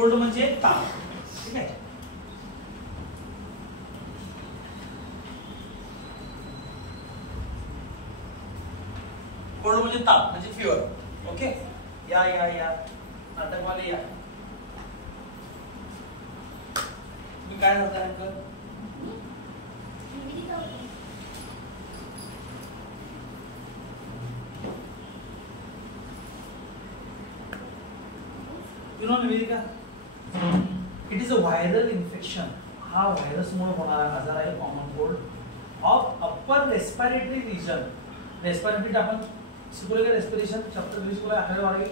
Cold म्हणजे ताप. ठीक आहे. कोल्ड म्हणजे ताप म्हणजे फिवर. ओके. या या या नाटकवाले या. तुम्ही काय करता नेमकं? You know Nivedika? It is a viral infection. हा व्हायरस मुळे होणारा आजार आहे common cold of upper respiratory region. Respiratory आपण शिकवले का? रेस्पिरेशन चॅप्टर 20 शिकवले 11 12.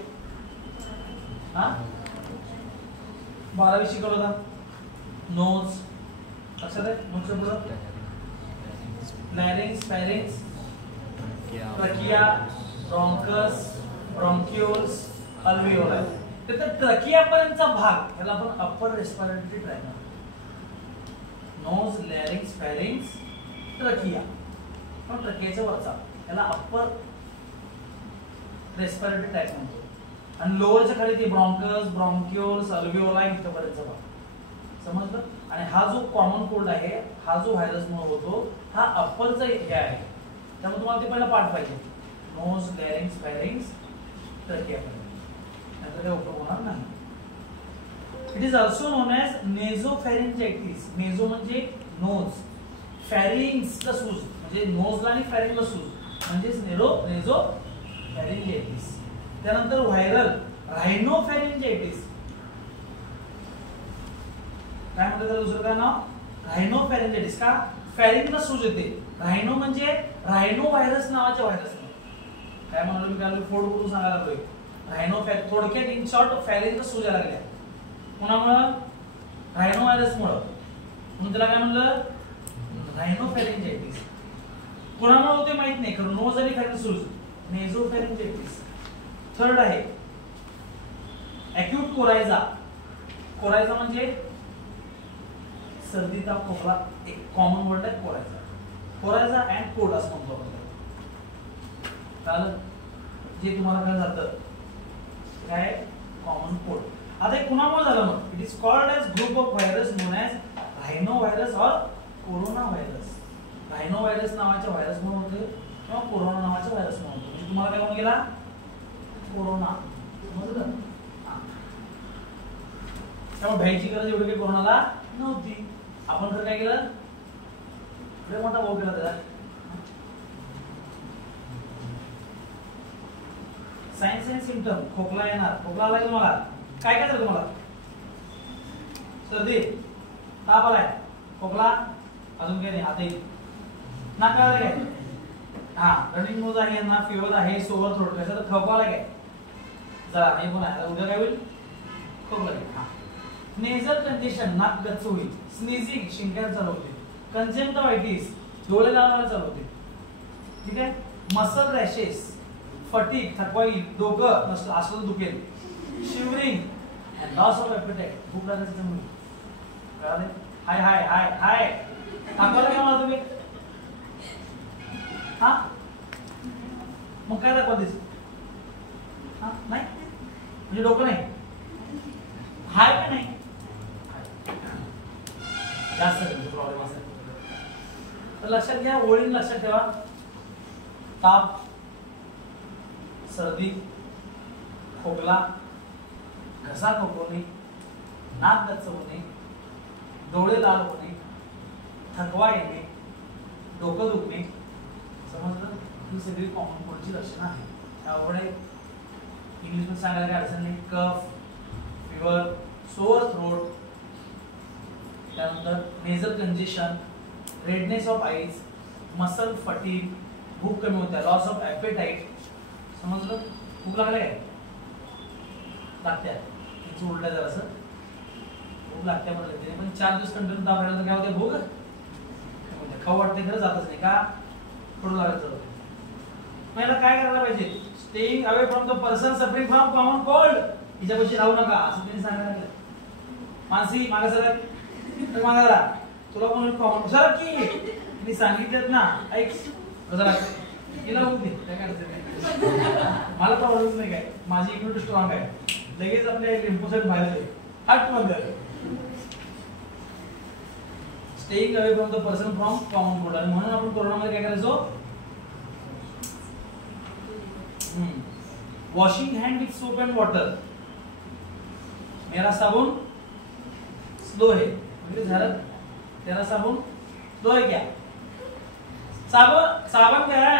हां 12 शिकवलं होता. नोज लक्षात आहे? नोजचं पुढं लॅरिंक्स, फॅरिंक्स, ट्रकिया, ब्रॉन्कस, ब्रॉन्क्युल्स, अल्व्हिओलाई. तर ट्रकिया पर्यंतचा भाग ह्याला आपण अप्पर रेस्पिरेटरी ट्रॅक्ट म्हणतो. Nose, larynx, pharynx, trachea. पण ट्रकियाच्या वरचा ह्याला अप्पर रेस्पिरेटरी ट्रॅक्ट म्हणतो. आणि लोअरच्या खाली ते ब्रॉन्कस, ब्रॉन्क्युल्स, अल्व्हिओलाई इथपर्यंतचा भाग. समजलं? आणि हा जो कॉमन कोल्ड आहे, हा जो व्हायरस मुळे होतो, हा अप्परचा हे आहे. त्यामुळे तुम्हाला ते पहिला पाठ पाहिजे. नोज, लॅरिंक्स, फॅरिंक्स, ट्रकिया पर्यंत. नंतर काय उपयोग होणार नाही. It is also known as nasopharyngitis. Naso म्हणजे नोज, फॅरिंग्सचा सूज म्हणजे नोजला आणि फॅरिंगला सूज म्हणजे नेझोफॅरिंजायटिस. त्यानंतर व्हायरल रायनोफॅरिंजायटिस. काय म्हणतात त्याला दुसरं काय नाव? रायनोफॅरिंजायटिस. का? फॅरिंगला सूज येते. रायनो म्हणजे रायनो व्हायरस नावाच्या व्हायरस. काय म्हणालो मी? काय फोड करून सांगायला लागलोय. रायनो थोडक्यात इन शॉर्ट फॅरिंगला सूज यायला लागल्या. कोणामुळं? रायनो व्हायरस मुळे. म्हणून त्याला काय म्हणलं? रायनोफॅरिंजायटिस. कोणामुळे होते माहित नाही, कारण नोज आणि फॅरिंग सूज. नेझोफॅरिंजायटिस. थर्ड आहे अॅक्यूट कोरायझा. कोरायझा म्हणजे सर्दी, ताप, खोकला. एक कॉमन वर्ड आहे कोरायझा. कोरायझा अँड कोल्ड असं म्हणतो आपण. कळलं? जे तुम्हाला काय जातं काय? Common cold. आता हे कुणामुळे झालं मग? It is called as group of virus known as rhino virus और कोरोना व्हायरस. रायनो व्हायरस नावाच्या व्हायरसमुळे होते किंवा कोरोना नावाच्या व्हायरसमुळे होते. म्हणजे तुम्हाला काय म्हणून गेला? कोरोना. समजलं? त्यामुळे भ्यायची गरज एवढी काही कोरोनाला नव्हती. आपण तर काय केलं? लय मोठा भाऊ केला त्याला. Science and symptom. खोकला येणार. खोकला आला की मला काय काय झालं? तुम्हाला सर्दी, ताप आलाय, खोकला, अजून काही नाही. आता नाक आलं काय? हा रनिंग नोज आहे ना, फिवर आहे, सोवर थ्रोट. कसं थकवा आला काय? जरा नाही पण आहे. उद्या काय होईल? खोकला. हा नेझल कंजेशन, नाक गच्च होईल. स्नीजिंग, शिंकायला चालू होते. कंजंक्टिव्हायटिस, डोळे लावायला चालू होते. ठीक आहे. मसल रॅशेस, फटीग, थकवा येईल, डोकं नसलं असलं दुखेल, shivering and loss of appetite. भूक लागायची त्यामुळे. कळाले? हाय हाय हाय हाय दाखवलं काय मला तुम्ही? हा मग काय दाखवा दिस? हा नाही म्हणजे डोकं नाही. हाय का नाही? जास्त प्रॉब्लेम असेल तर लक्षात घ्या. ओळीन लक्षात ठेवा. ताप, सर्दी, खोकला, घसा खवखवणे, नाक गच्च होणे, डोळे लाल होणे, थकवा येणे, डोकं दुखणे. समजलं? ही सगळी कॉमन कोल्डची लक्षणं आहेत. त्यामुळे इंग्लिश मध्ये सांगायला काय अडचण नाही. कफ, फिवर, सोअर थ्रोट, त्यानंतर nasal congestion, redness of eyes, muscle fatigue, भूक कमी होते, लॉस ऑफ ॲपेटाइट. समजलं? भूक लागले काय? लागत्या. तिचं उलट जरा असं भूक लागत्या म्हणलं. पण 4 दिवस कंटिन्यू ताप राहिला तर काय होते? भूक खाऊ वाटते खरं जातच नाही. का? थोडं लागायचं. पहिला काय करायला पाहिजे? Staying away from the person suffering from common cold. हिच्यापाशी राहू नका असं त्यांनी सांगायला लागलं. मानसी मागा सर मागा जरा. तुला कोण कॉमन सर की मी सांगितलं ना ऐक जरा तिला होऊ दे. काय करायचं मला प्रॉब्लेम नाही. काय माझी इम्युनिटी स्ट्रॉंग आहे. लगेच आपल्या लिम्फोसाइट बाहेर येते. आतमध्ये staying away from the person from common cold. आणि म्हणून आपण कोरोनामध्ये काय करायचो, washing hand with soap and water. मेरा साबुन स्लो है, म्हणजे झालं तेरा साबुन स्लो है क्या, साबण क्या है.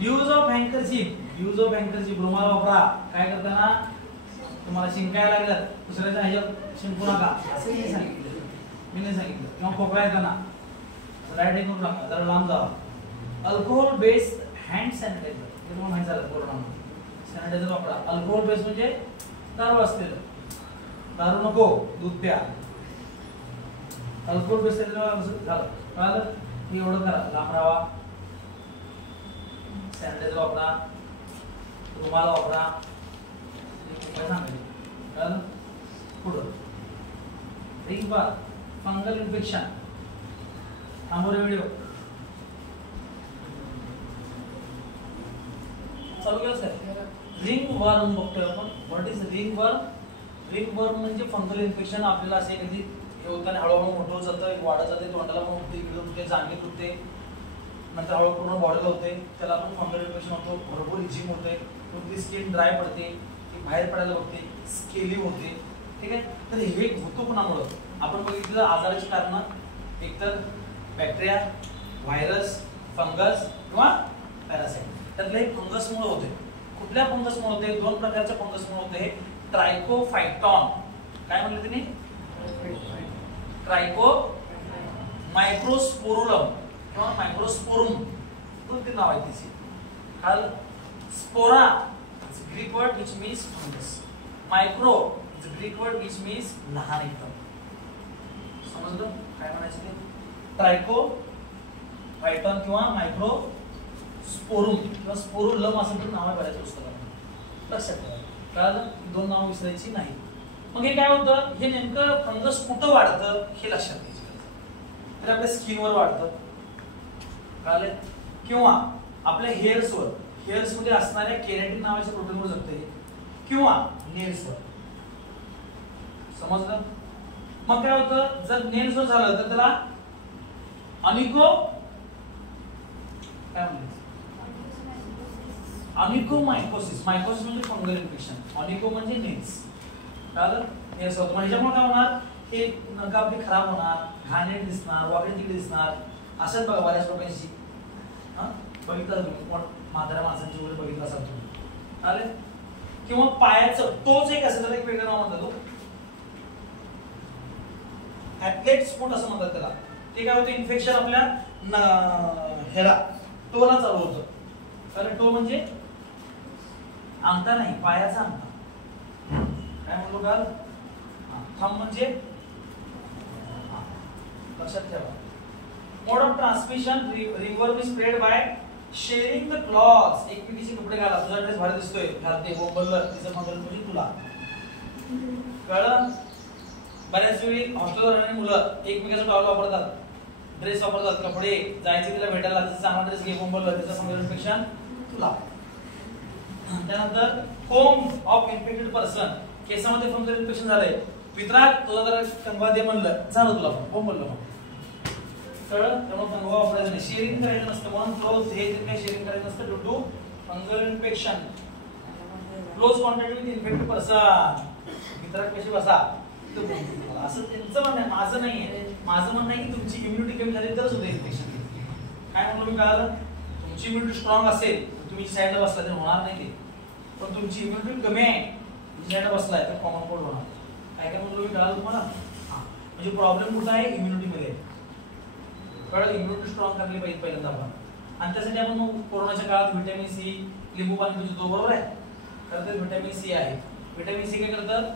यूज ऑफ हँकरशिप, यूज ऑफ हँकरशिप, रुमाल वापरा. काय करताना तुम्हाला शिंकायला लागल्यात दुसऱ्याच्या ह्याच्यात शिंकू नका असं नाही सांगितलं, मी नाही सांगितलं. किंवा खोकला येताना राईट हे करू नका, जरा लांब जावा. अल्कोहोल बेस्ड हँड सॅनिटायझर, हे तुम्हाला माहिती झालं कोरोनामध्ये सॅनिटायझर वापरा. अल्कोहोल बेस्ड म्हणजे दारू असलेलं, दारू नको दूध प्या. अल्कोहोल बेस्ड झालं कळालं, एवढं करा, लांब राहा, सॅनिटायझर वापरा, रुमाल वापरा. काय सांगायचं पुढं रिंग बार, फंगल इन्फेक्शन. थांबव व्हिडिओ चालू केलं सर. रिंग वर्म बघतोय आपण. What is ring worm. Ring worm म्हणजे फंगल इन्फेक्शन. आपल्याला असे कधी हे होताना हळूहळू मोठं होत जातं, एक वाढत जाते, तोंडाला पण होते, इकडे होते, जांघेत होते, नंतर हळूहळू पूर्ण बॉडीला होते, त्याला आपण फंगल इन्फेक्शन होतो. भरपूर इचिंग होते, तुमची स्किन ड्राय पडते, ती बाहेर पडायला बघते, स्केली होते. ठीक आहे. तर हे होतो कोणामुळं, आपण बघितलं आजाराची कारण एकतर बॅक्टेरिया, व्हायरस, फंगस किंवा पॅरासाइट. त्यातलं एक फंगसमुळे होते. कुठल्या फंगसमुळे होते, दोन प्रकारच्या फंगसमुळे होते. ट्रायकोफायटॉन, काय म्हणले त्यांनी, ट्रायको मायक्रोस्पोरुलम किंवा मायक्रोस्पोरुम, कोणती नाव आहे तिची. काल स्पोरा is Greek word which means fungus, micro is Greek word which means लहान एकदम. समजलं काय म्हणायचं ते. ट्रायको फायटॉन किंवा मायक्रो स्पोरुम किंवा स्पोरुलम असं पण नाव आहे बऱ्याच पुस्तकात, लक्षात ठेवा. कळालं, दोन नाव विसरायची नाही. मग हे काय होतं, हे नेमकं फंगस कुठं वाढतं हे लक्षात घ्यायचं. तर आपल्या स्किनवर वाढतं, कळालं, किंवा आपल्या हेअर्सवर, हेअर्स मध्ये असणाऱ्या केराटिन नावाच्या प्रोटीनवर जगतं, किंवा नेल्सवर. समजलं. मग काय होतं, जर नेल्सवर झालं तर त्याला अनिको काय म्हणतात, अनिकोमायकोसिस. मायकोसिस म्हणजे फंगल इन्फेक्शन, अनिको म्हणजे नेल्स. कळालं. हेअर्स होतं. ह्याच्यामुळे काय होणार, हे नख आपले खराब होणार, घाणेट दिसणार, वाकडे तिकडे दिसणार. असंच बघा बऱ्याच लोकांशी बघितलं तुम्ही, कोण म्हाताऱ्या माणसांची वगैरे बघितलं असाल तुम्ही. कळालं. किंवा पायाचं टोच एक असेल तर एक वेगळं नाव म्हणतात, ऍथलेट्स फूट असं म्हणतात त्याला. ते काय होतं, इन्फेक्शन आपल्या ह्याला टोला चालू होतं. कारण टो म्हणजे अंगठा नाही, पायाचा अंगठा. काय म्हणलो काल, थंब म्हणजे, लक्षात ठेवा. Mode of transmission, ringworm is spread by sharing the clothes. एकमेकीचे कपडे घाला, तुझा ड्रेस भारी दिसतोय, घालते बोंबललं, तिचं फंगल म्हणजे तुला. कळलं. बऱ्याच वेळी हॉस्टेलवर राहणारी मुलं एकमेकाचा टॉवेल वापरतात, ड्रेस वापरतात, कपडे, जायचे तिला भेटायला, तिचा चांगला ड्रेस घे, बोंबललं, तिचं फंगल इन्फेक्शन तुला. त्यानंतर कोम ऑफ इन्फेक्टेड पर्सन, केसामध्ये फंगल इन्फेक्शन झालंय, मित्रा तुला जरा कंगवा दे म्हणलं, झालं तुला पण बोंबललं. मग कळलं. त्यामुळे कंगवा वापरायचं नाही, शेअरिंग करायचं नसतं. म्हणून क्लोज हे काय शेअरिंग करायचं नसतं due to fungal infection. Close contact with infected person, मित्रा कशी बसा असं त्यांचं म्हणणं आहे, माझं नाहीये. माझं म्हणणं आहे की तुमची इम्युनिटी कमी झाली तरच होतं इन्फेक्शन. काय म्हणलो मी कळालं, तुमची इम्युनिटी स्ट्रॉंग असेल तुम्ही साईडला बसला तर होणार नाही ते. पण तुमची इम्युनिटी कमी आहे, तुम्ही साईडला बसलाय तर कॉमन कोल्ड होणार. काय काय म्हणलो मी कळालं तुम्हाला. म्हणजे प्रॉब्लेम कुठं आहे, इम्युनिटीमध्ये. कळलं. इम्युनिटी स्ट्रॉंग करली पाहिजे पहिल्यांदा आपण. आणि त्यासाठी आपण मग कोरोनाच्या काळात व्हिटॅमिन सी, लिंबू पाणी पितो, बरोबर आहे. खरं तर व्हिटॅमिन सी आहे. व्हिटॅमिन सी काय करतं,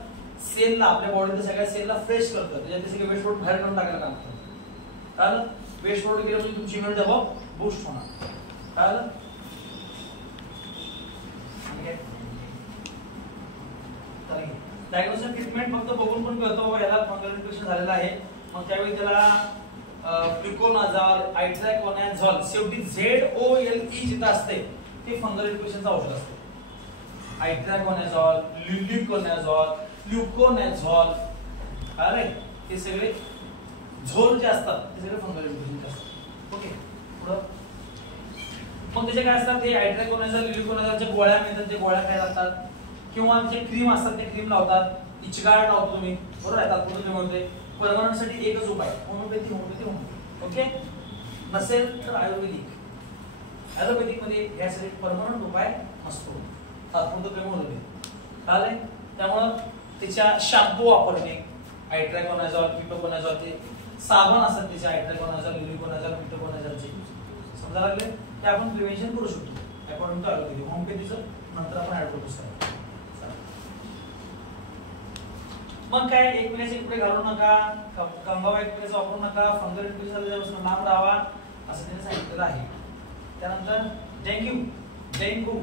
सेलला, आपल्या बॉडीच्या सगळ्या सेलला फ्रेश करतं, त्याच्यात ते सगळे वेस्ट प्रोडक्ट बाहेर काढून टाकायला काम करतं. कळलं. वेस्ट प्रोडक्ट गेलं म्हणजे तुमची इम्युनिटी बूस्ट होणार. कळलं. डायग्नोसिस ट्रीटमेंट फक्त बघून पण कळतो याला फंगल इन्फेक्शन झालेलं आहे. मग त्यावेळी त्याला फ्लुकोनाझॉल, आयट्रॅकोनाझॉल, शेवटी ZOLE जिथं असते ते फंगल इन्फेक्शनचं औषध असते. आयट्रॅकोनाझॉल, ल्युकोनाझॉल, ल्युकोनाझॉल, अरे हे सगळे झोल जे असतात ते सगळे फंगल इन्फ्लुएन्झा असतात. ओके, पुढं मग त्याचे काय असतात, हे आयट्राकोनाझॉल, ल्युकोनाझॉलच्या गोळ्या मिळतात, ते गोळ्या काय लागतात, किंवा जे क्रीम असतात ते क्रीम लावतात, इचगार्ड लावतो तुम्ही, बरोबर आहे, तात्पुरतं कमी होते. परमनंटसाठी एकच उपाय होमिओपॅथी, ओके. नसेल तर आयुर्वेदिक. आयुर्वेदिक मध्ये यासाठी परमनंट उपाय नसतो, तात्पुरतं कमी होते. चालेल, त्यामुळं त्याच्या शॅम्पू वापरणे, आयट्राकोनाझॉल, कीटोकोनाझॉल, ते साबण असतात त्याचे आयट्राकोनाझॉल, ल्युकोनाझॉल, कीटोकोनाझॉलचे, समजा लागले ते आपण प्रिव्हेंशन करू शकतो अकॉर्डिंग टू आयुर्वेदिक. होमिओपॅथीचं नंतर आपण ऍड करू शकतो. मग काय, एक महिन्याचे कपडे घालू नका, कंबावा एक महिन्याचा वापरू नका, फंगल इन्फ्लुएन्झापासून लांब राहावा असं त्यांनी सांगितलेलं आहे. त्यानंतर डेंग्यू, डेंग्यू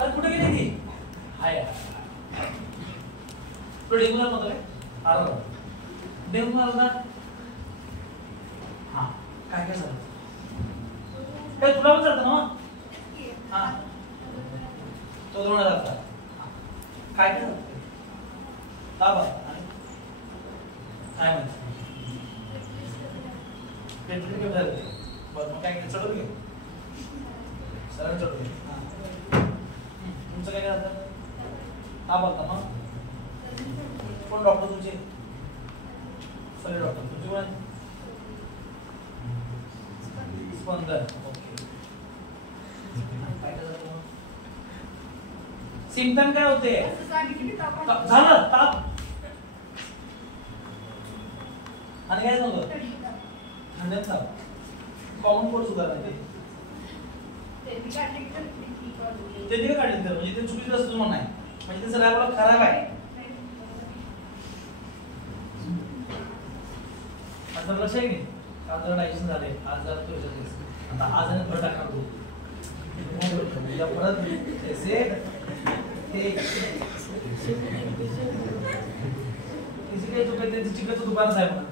अरे कुठे गेली ती, हाय तो डेंग्यू झाला होता काय, अरे डेंग्यू झाला होता, हा काय काय झालं, काय तुला पण चालतं ना, हा तो दोन झाला, काय काय झालं, ताप आणि काय म्हणते पेट्रोल केलं झालं, बरं मग काय चढवलं घे, सरळ चढवलं, तुमचं काय काय झालं, ताप आलता मग कोण डॉक्टर तुमचे, सगळे डॉक्टर तुमचे कोण, स्पंदन, ओके. काय काय झालं मग, सिम्पटम काय होते, झालं ताप आणि काय झालं, थंडीत ताप, कॉमन कोल्ड सुद्धा नाही ते काढले तर म्हणजे ते चुकीचं असतं म्हणणं आहे, म्हणजे त्याचं लॅबला खराब आहे. आता लक्ष आहे की काल जर डायजेशन झाले, आज जर तो आता आज आणि भर टाकणार तू परत चिकनचं दुकानच आहे म्हणा,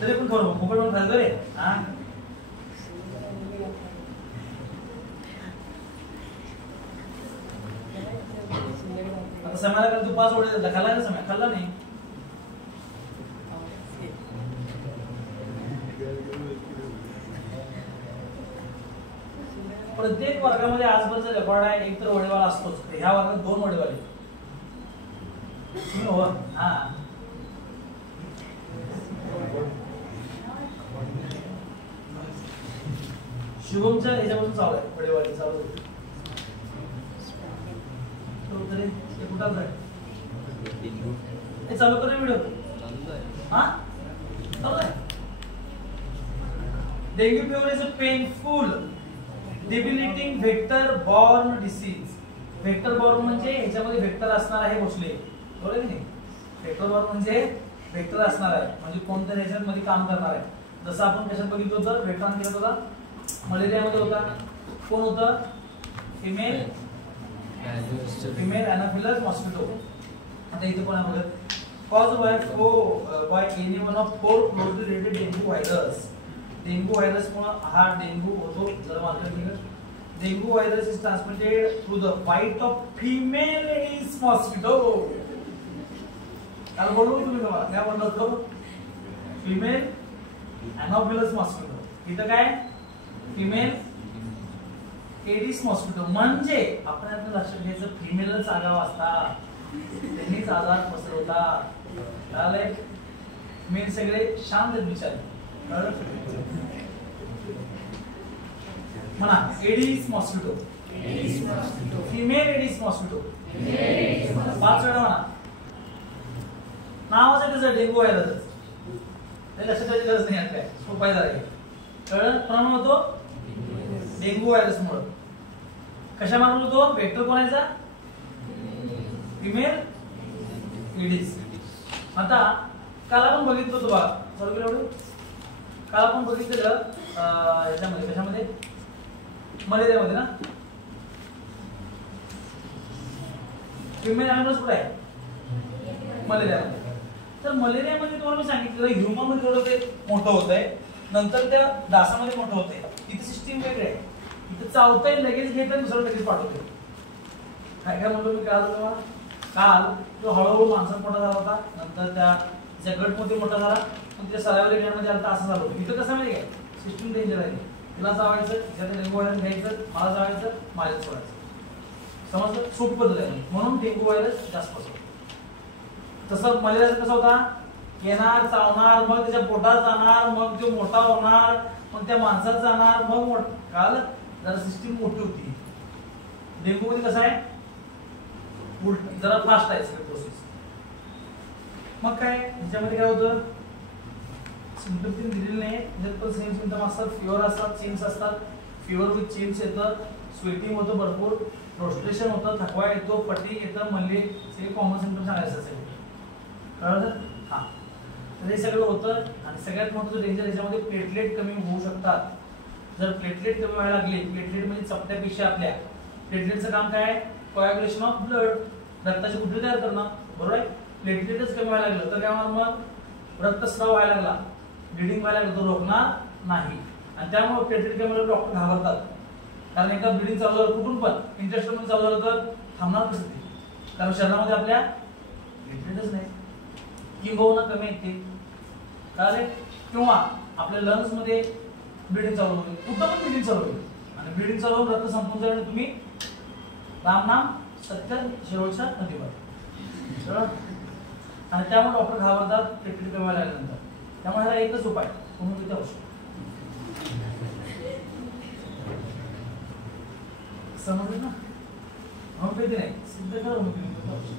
तरी पण खरं मोकळ पण खायचं रे, हा आता समयाला तू 5 वडे खाल्ला ना, समय खाल्ला नाही, प्रत्येक वर्गामध्ये आजपर्यंत रेकॉर्ड आहे, एक तर वडेवाला असतोच, ह्या वर्गात 2 वडेवाले, हो हा शुभमच्या ह्याच्यापासून चालू आहे, वडेवाले चालू कुठं आहे, चालू कर व्हिडिओ, हा चालू आहे. Dengue fever is a painful debilitating vector borne disease. Vector borne म्हणजे ह्याच्यामध्ये वेक्टर असणार आहे मोस्टली, बरोबर की नाही, वेक्टर बॉर्न म्हणजे वेक्टर असणार आहे, म्हणजे कोणत्या ह्याच्यामध्ये काम करणार आहे. जसं आपण कशात बघितलं होतं, वेक्टर केलं होता, मलेरियामध्ये होता, कोण होतं, फिमेल एनाफिलस मॉस्किटो. आता इथे कोण आहे बघत, cause by any one of 4 closely related dengue virus. Dengue virus मुळे हा डेंग्यू होतो, जरा मात्र dengue virus is transmitted through the bite of female aedes mosquito. काय बोललो तुम्ही बाबा, काय बोललो होतो, फीमेल एनाफिलस मॉस्किटो. इथं काय, फिमेल एडिस मॉस्किटो, म्हणजे आपण आपल्या लक्षात घ्यायचं, फिमेलच आगाव असतात, त्यांनीच आजार पसरवतात, मेल सगळे शांत बिचारे, म्हणा Aedes mosquito, female Aedes mosquito, 5 वेळा म्हणा, नावाचं त्याचं डेंग्यू व्हायरस, लक्षात ठेवायची गरज नाही, काय सोपाय झाला कळलं, प्रमाण होतो डेंग्यू व्हायरस मुळे. कशा मारून होतो, वेक्टर कोणाचा, फिमेल एडिस. आता काल आपण बघितलं होतं बघा, चालू केलं, काल आपण बघितलेलं याच्यामध्ये, कशामध्ये, मलेरियामध्ये ना, फिमेल एनाफिलस कुठे आहे, मलेरियामध्ये. तर मलेरियामध्ये तुम्हाला मी सांगितलं ह्युमन मध्ये थोडं ते मोठं होत आहे, नंतर त्या डासामध्ये मोठं होत आहे, इथे सिस्टीम वेगळी आहे. इथे चावतंय लगेच घेत दुसरं लगेच पाठवतोय. काय काय म्हणतो मी काल तेव्हा काल तो हळूहळू माणसात मोठा झाला होता, नंतर त्या गटमध्ये मोठा झाला, पण त्याच्या सराव रेग्युलरमध्ये आला असं झालं होतं. इथं कसं माहिती काय सिस्टीम डेंजर आहे. तिला चावायचं, तिच्यात डेंगू व्हायरस घ्यायचं, मला चावायचं, माझ्यात सोडायचं. समजलं? सोपी पद्धत आहे. म्हणून डेंगू व्हायरस जास्त पसरतो. तसं मलेरियाचं कसं होता, येणार चावणार, मग त्याच्या पोटात जाणार, मग तो मोठा होणार, मग त्या माणसात जाणार, मग काल जरा सिस्टीम मोठी होती. डेंगू मध्ये कसं आहे उलट जरा फास्ट आहे सगळी प्रोसेस. मग काय ह्याच्यामध्ये काय होतं, सिम्पटम तीन दिलेले नाही, त्याच्यात पण सेम सिम्पटम असतात. फिवर असतात, चेंज असतात. फिवर विथ चेंज येतं, स्वेटिंग होतं भरपूर, फ्रस्ट्रेशन होतं, थकवा येतो, फटीग येतं, मल्ली, सगळे कॉमन सिम्पटम सांगायचं असेल. कळलं? हा, तर हे सगळं होतं. आणि सगळ्यात मोठं डेंजर याच्यामध्ये प्लेटलेट कमी होऊ शकतात. जर प्लेटलेट कमी व्हायला लागले, प्लेटलेट म्हणजे चपट्या पेशी आपल्या, प्लेटलेटचं काम काय आहे, कोॲग्युलेशन ऑफ ब्लड, रक्ताची गुठळी तयार करणं, बरोबर आहे. प्लेटलेटच कमी व्हायला लागलं तर काय होणार, मग रक्तस्राव व्हायला लागला, ब्लिडिंग व्हायला लागलं, तो रोखणार नाही. आणि त्यामुळे प्लेटलेट कमी झाल्यावर डॉक्टर घाबरतात. कारण एकदा ब्लिडिंग चालू झालं कुठून पण इंटेस्टाईन चालू झालं तर थांबणार कसं ते, कारण शरीरामध्ये आपल्या प्लेटलेटच नाही, किंबहुना कमी आहेत ते. कळले? किंवा आपल्या लंग्स मध्ये ब्लिडिंग चालू होईल, कुठं पण ब्लिडिंग चालू होईल, आणि ब्लिडिंग चालू होऊन रक्त संपून जाईल, तुम्ही राम नाम सत्य शेवटच्या नदीवर. आणि त्यामुळे डॉक्टर घाबरतात प्लेटलेट कमी व्हायला लागल्यानंतर. त्यामुळे ह्याला एकच उपाय, होमिओपॅथी औषध. समजलं ना? होमिओपॅथी नाही, सिद्ध कर होमिओपॅथी औषध.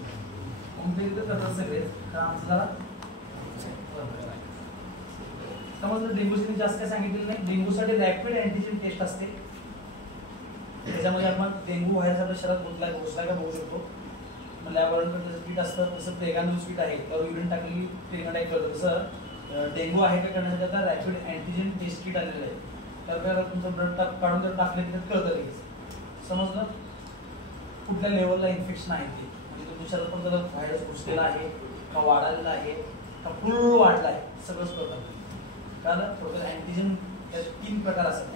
होमिओपॅथी तर करतात सगळेच, कारण आमचं जरा समजलं. डेंग्यूसाठी जास्त काय सांगितलेलं नाही. डेंग्यूसाठी रॅपिड अँटीजेन टेस्ट असते, त्याच्यामध्ये आपण डेंग्यू व्हायरस आपल्या शरीरात घुसलाय का बघू शकतो. लॅबोरेटरीमध्ये त्याचं किट असतं, तसं प्रेगानोज किट आहे, त्यावर युरिन टाकलेली प्रेगाटाईप करतं. तसं डेंग्यू आहे का करण्यासाठी आता रॅपिड अँटीजेन टेस्ट किट आलेलं आहे. त्यावर तुमचं ब्लड काढून जर टाकले तर कळतं लगेच. समजलं? कुठल्या लेवलला इन्फेक्शन आहे ते, म्हणजे तुमच्या शरीरात पण त्याला व्हायरस घुसलेला आहे का वाढलेला आहे का फुल वाढला आहे, सगळंच कळतं. कारण टोटल अँटीजेन तीन प्रकार असतात.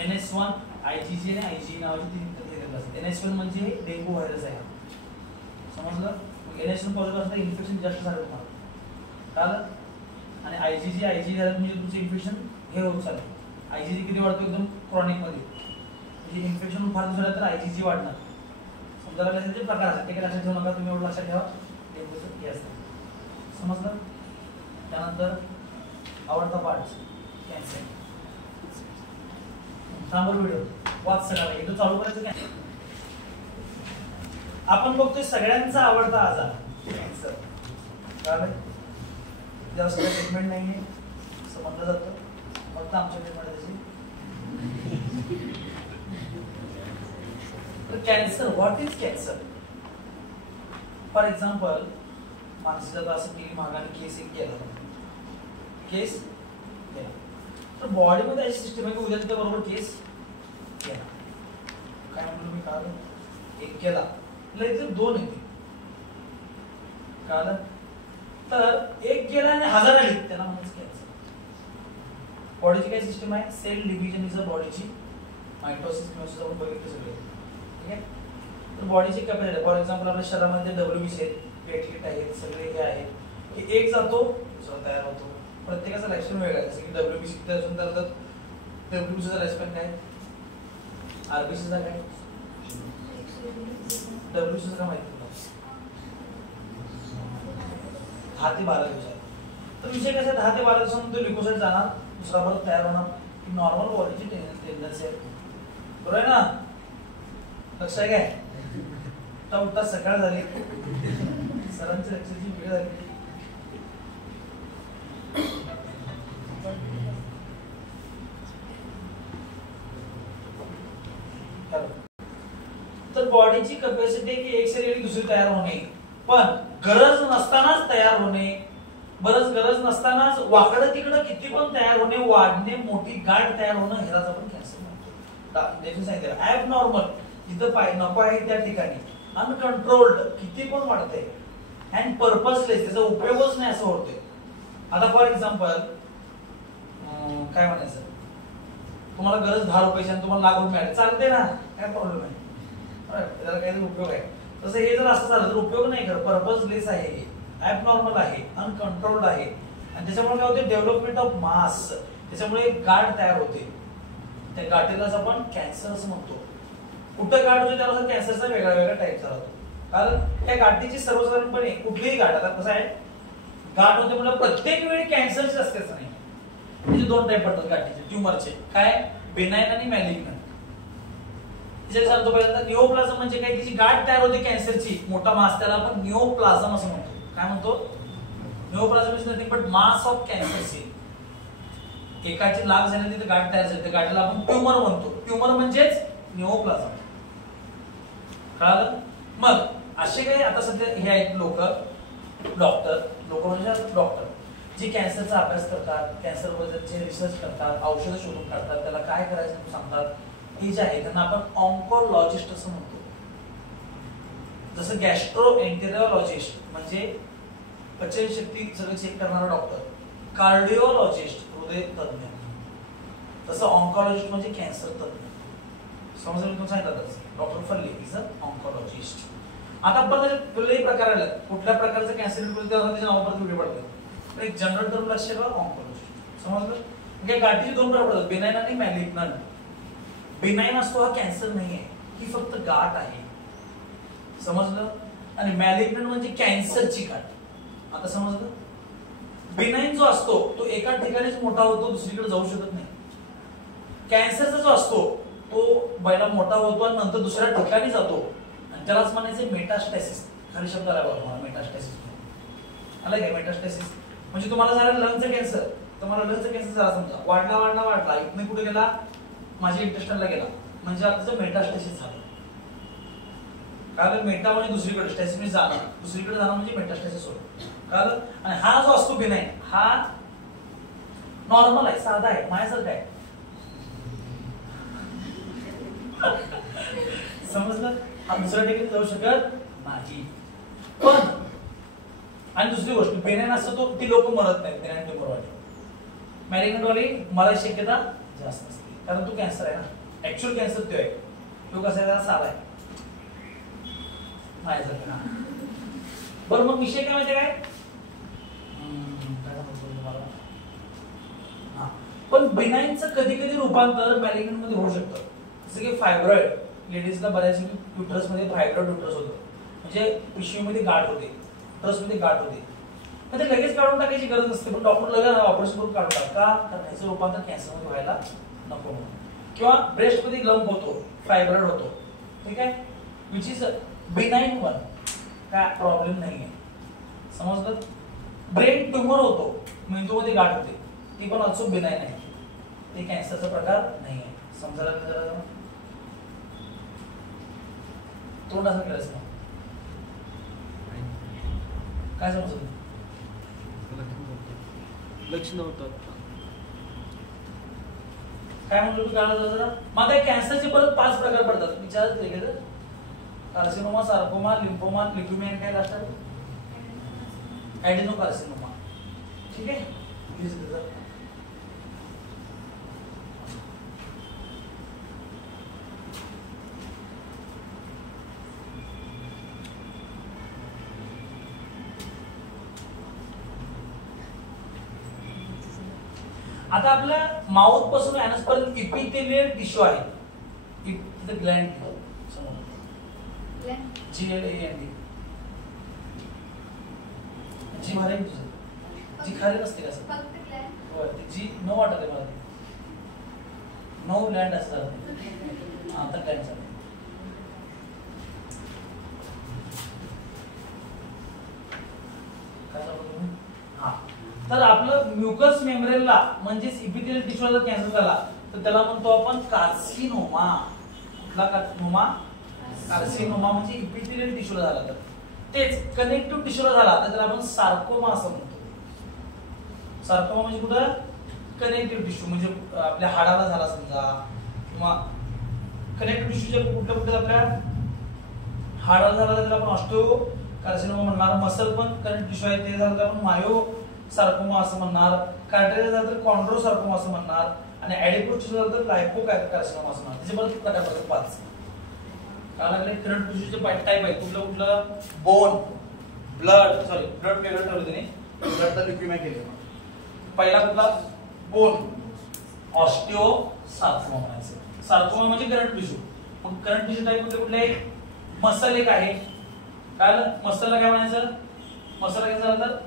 NS1, IgG आणि IgE नावाची तीन प्रकार असतात. NS1 म्हणजे डेंग्यू व्हायरस आहे, समजलं? NS1 पॉझिटिव्ह असतं इन्फेक्शन जास्त झालं तुम्हाला, कळलं? आणि IgG झालं म्हणजे तुमचं इन्फेक्शन हे होत चालेल. IgG किती वाढतो एकदम क्रॉनिक मध्ये, म्हणजे इन्फेक्शन फार झालं तर IgG वाढणार. समजायला पाहिजे ते प्रकार असतात, ते काय लक्षात ठेवू नका, तुम्ही एवढं लक्षात ठेवा डेंग्यूचं हे असतं. समजलं? त्यानंतर आवडता पार्ट कॅन्सर. थांबव व्हिडिओ, वाच सगळा, एकदम चालू करायचं काय. आपण बघतोय सगळ्यांचा आवडता आजार कॅन्सर. कारण जास्त ट्रीटमेंट नाहीये असं म्हणलं जातं, फक्त आमच्या ट्रीटमेंट त्याची. तर cancer, what is cancer? For example, माणसाचं असं केली मागाने केस एक केला, केस केला, तर बॉडीमध्ये अशी सिस्टम आहे की उद्या तिथे बरोबर केस केला. काय म्हणलो मी, काल एक केला इथे दोन येते, काल तर एक केला आणि 1000 आली, त्याला म्हणून कॅन्सर. बॉडीची काय सिस्टम आहे, सेल डिव्हिजन इज अ बॉडीची मायटोसिस मियोसिस आपण बघितलं सगळे, ठीक आहे. तर बॉडीची कॅपॅसिटी, फॉर एक्झाम्पल आपल्या शरीरामध्ये WBC आहेत, प्लेटलेट आहेत, सगळे हे आहेत, की एक जातो दुसरा तयार होतो. प्रत्येकाचा लाईफस्पॅन वेगळा आहे. जसं की WBC तयार होऊन जातात, WBCचा लाईफस्पॅन काय, RBCचा काय, WBCचा काय माहिती, 10 ते 12 दिवसात. तर विषय कसा, 10 ते 12 दिवसांमध्ये लिकोसाइट जाणार, दुसरा परत तयार होणार. ही नॉर्मल बॉडीची टेंडन्सी आहे, बरोबर आहे ना? लक्ष आहे काय? उठता सकाळ झाली, सरांची लेक्चरची वेळ झाली. तर बॉडीची कॅपॅसिटी की एक सेल दुसरी तयार होणे, पण गरज नसतानाच तयार होणे, बरंच गरज नसतानाच वाकडं तिकडं किती पण तयार होणे, वाढणे, मोठी गाठ तयार होणं, ह्यालाच आपण कॅन्सर म्हणतो. सांगितलं ॲबनॉर्मल, जिथं नको आहे त्या ठिकाणी, अनकंट्रोल्ड किती पण वाढतंय, अँड पर्पजलेस, त्याचा उपयोगच नाही असं होतंय. आता फॉर एक्झाम्पल काय म्हणायचं, तुम्हाला गरज 10 रुपयाची आणि तुम्हाला ₹1,00,000 मिळाले, चालते ना, काय प्रॉब्लेम आहे, त्याला काहीतरी उपयोग आहे. तसं हे जर असं झालं तर उपयोग नाही, खरं पर्पजलेस आहे, ॲबनॉर्मल आहे, अनकंट्रोल्ड आहे, आणि त्याच्यामुळे काय होते, डेव्हलपमेंट ऑफ मास, त्याच्यामुळे एक गाठ तयार होते. त्या गाठीलाच आपण कॅन्सर असं म्हणतो. कुठं गाठ होते त्यानुसार कॅन्सरचा वेगळा वेगळा टाईपचा राहतो. कारण त्या गाठीची सर्वसाधारणपणे कुठलीही गाठ, आता कसं आहे, गाठ होते म्हणजे प्रत्येक वेळी कॅन्सरची असतेच नाही. म्हणजे 2 टाईप पडतात गाठीचे, ट्युमरचे, काय, बेनाइन आणि मॅलिग्नंट. तिथे सांगतो पहिल्यांदा, निओप्लाझम म्हणजे काय, तिची गाठ तयार होते कॅन्सरची, मोठा मास, त्याला आपण निओप्लाझम असं म्हणतो. काय म्हणतो, neoplasm is nothing but mass of cancer cell. एकाची लाग झाली तिथे गाठ तयार झाली, त्या गाठीला आपण ट्युमर म्हणतो. ट्युमर म्हणजेच निओप्लाझम. कळालं? मग असे काही आता सध्या हे आहेत लोक म्हणजे डॉक्टर जे कॅन्सरचा अभ्यास करतात, कॅन्सर बद्दलचे रिसर्च करतात, औषधं शोधून काढतात, त्याला काय करायचं सांगतात, हे जे आहे त्यांना आपण ऑन्कोलॉजिस्ट असं म्हणतो. जसं गॅस्ट्रोएंटेरोलॉजिस्ट म्हणजे पचनशक्ती सगळं चेक करणारा डॉक्टर, कार्डिओलॉजिस्ट हृदय तज्ञ, तसं ऑन्कोलॉजिस्ट म्हणजे कॅन्सर तज्ञ. समजलं तुम्ही सांगितलंच, doctor Phalle is a oncologist. आता परत कुठल्याही प्रकार आले, कुठल्या प्रकारचं कॅन्सर त्याच्या नावावर व्हिडिओ पडतात. एक जनरल टर्म लक्षात ठेवा, ऑन्कोलॉजिस्ट. समजलं? गाठीचे 2 प्रकार पडतात, बेनाइन आणि मॅलिग्नंट. बेनाइन असतो हा कॅन्सर नाहीये, ही फक्त गाठ आहे. समजलं? आणि मॅलिग्नंट म्हणजे कॅन्सरची गाठ. आता समजलं? बेनाइन जो असतो तो एका ठिकाणीच मोठा होतो, दुसरीकडे जाऊ शकत नाही. कॅन्सरचा जो असतो तो पहिला मोठा होतो आणि नंतर दुसऱ्या ठिकाणी जातो, आणि त्यालाच म्हणायचे मेटास्टॅसिस. खरी शब्द आला बघा तुम्हाला, मेटास्टॅसिस आला काय? मेटास्टॅसिस म्हणजे तुम्हाला झालं लंगचं कॅन्सर, तुम्हाला लंगचं कॅन्सर झाला समजा, वाढला इथनं कुठे गेला, माझ्या इंटेस्टाइनला गेला, म्हणजे आता मेटास्टॅसिस झालं. कारण मेटा म्हणजे दुसरीकडे, स्टॅसिस म्हणजे जाणं, दुसरीकडे जाणं म्हणजे मेटास्टॅसिस होतं. कारण आणि हा जो असतो बेनाइन हा नॉर्मल आहे, साधा आहे, माझ्यासारखा आहे. समजलं? हा दुसऱ्या ठिकाणी जाऊ शकत नाही. पण आणि दुसरी गोष्ट, बेनाइन असतो तो ती लोक मरत नाहीत, बेनाइन ट्युमर वाले. मॅलिग्नंट वाली मरायची शक्यता जास्त असते, कारण तो कॅन्सर आहे ना, ऍक्च्युअल कॅन्सर तो आहे. तो कसा आहे, साधा आहे, माझ्यासारखा. बरं, मग विषय काय माहिती काय तुम्हाला, पण बेनाइनचं कधी कधी रूपांतर मॅलिग्नंट मध्ये होऊ शकतं. जसं की फायब्रॉइड, लेडीजला बऱ्याच युट्रस मध्ये फायब्रॉइड युट्रस होतं, म्हणजे पिशवीमध्ये गाठ होते, युट्रस मध्ये गाठ होते. ते लगेच काढून टाकायची गरज नसते, पण डॉक्टर लगेच ऑपरेशन करून काढून टाकतात, कारण ह्याचं रूपांतर कॅन्सर मध्ये व्हायला नको म्हणून. किंवा ब्रेस्ट मध्ये लंप होतो, फायब्रॉइड होतो, ठीक आहे, विच इज बेनाइन वन, काय प्रॉब्लेम नाहीये. समजलं? ब्रेन ट्युमर होतो, मेंदूमध्ये गाठ होते, ती पण ऑल्सो बेनाइन आहे, ते कॅन्सरचा प्रकार नाहीये. समजायला जरा तोंड असं करायचं काय समजलं? लक्ष नव्हतं. काय म्हणतो तू, काय जरा मग कॅन्सरचे परत 5 प्रकार पडतात, विचारच वेगळं. कार्सिनोमा, सार्कोमा, लिम्फोमा, ल्युकेमिया आणि काय असतात, ॲडेनोकार्सिनोमा. ठीक आहे, आता आपल्या माउथ पासून अॅनस पर्यंत इपिथेलियल टिश्यू आहे. It Gland GLAND. जी मारे तुझं जी खाली नसते का सर, होय ती जी नो वाटत आहे मला, नो लँड असं झालं आता ग्लँड झालं. काय सांगतो तुम्ही? हा, तर आपलं म्युकस मेम्ब्रेनला म्हणजेच इपिथेलियल टिश्यूला जर कॅन्सर झाला तर त्याला म्हणतो आपण कार्सिनोमा. कुठला कार्सिनोमा? कार्सिनोमा म्हणजे इपिथेलियल टिश्यूला झाला. तर तेच कनेक्टिव्ह टिश्यूला झाला तर त्याला आपण सार्कोमा असं म्हणतो. सार्कोमा म्हणजे कुठं? कनेक्टिव्ह टिश्यू, म्हणजे आपल्या हाडाला झाला समजा, किंवा कनेक्टिव्ह टिश्यूच्या कुठल्या कुठल्या आपल्या हाडाला झाला त्याला आपण ऑस्टिओ कार्सिनोमा म्हणणार. मसल पण कनेक्टिव्ह टिश्यू आहे, ते झालं तर आपण मायो सार्कोमा असं म्हणणार, कार्टिलेज झालं तर कॉन्ड्रोसार्कोमा असं म्हणणार आणि ऍडिपोस टिश्यू झालं तर लायपोकार्सिनोमा असं म्हणणार. त्याचे परत प्रकार पडतात 5. काय लागले करंट टिश्यूचे टाइप आहे कुठलं बोन, ब्लड वेगळं ठेवलं त्याने, ब्लड तर ल्युकेमिया केली. पहिला कुठला बोन, ऑस्टिओसार्कोमा म्हणायचं. सार्कोमा म्हणजे करंट टिश्यू. मग करंट टिश्यू टाइप कुठले मसल एक आहे. काय मसलला काय म्हणायचं, मसल काय झालं तर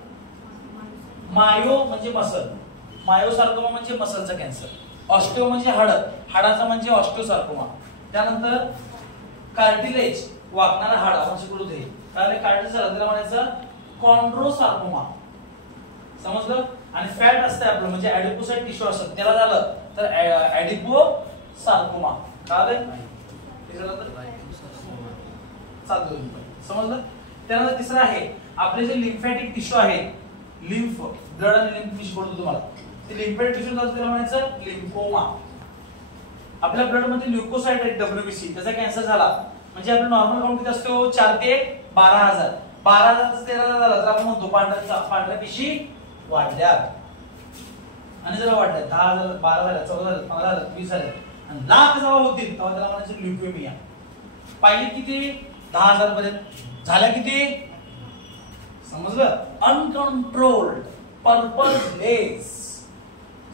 मायो म्हणजे मसल, मायोसार्कोमा म्हणजे मसलचा कॅन्सर. ऑस्टिओ म्हणजे हाडाचा म्हणजे ऑस्टिओसार्कोमा. त्यानंतर कार्टिलेज वाकणारा हाड आपण शिकलो ते, काय कार्टिलेज झालं त्याला म्हणायचं कॉन्ड्रोसार्कोमा. समजलं. आणि फॅट असते आपलं म्हणजे ऍडिपोसाइट टिश्यू असतं त्याला झालं तर ऍडिपोसार्कोमा. काय ते झालं तर समजलं. त्यानंतर तिसरं आहे आपले जे लिम्फॅटिक टिश्यू आहे, लिम्फ ब्लड आणि लिम्फ टिश्यू बोलतो तुम्हाला, ते लिम्फॅटिक टिश्यू त्याला म्हणायचं लिम्फोमा. आपल्या ब्लड मध्ये ल्युकोसाइट आहे WBC, त्याचा कॅन्सर झाला म्हणजे आपलं नॉर्मल काउंट किती असतो 4 ते 12,000. 12,000 13,000 झाला तर आपण म्हणतो पांढऱ्या पेशी वाढल्या. आणि जर वाढल्या 10,000 12,000 14,000 15,000 20,000 आणि लाख जेव्हा होतील तेव्हा त्याला म्हणायचं ल्युकेमिया. पाहिजे किती 10,000 पर्यंत झाल्या किती समजलं, अनकंट्रोल्ड पर्पजलेस.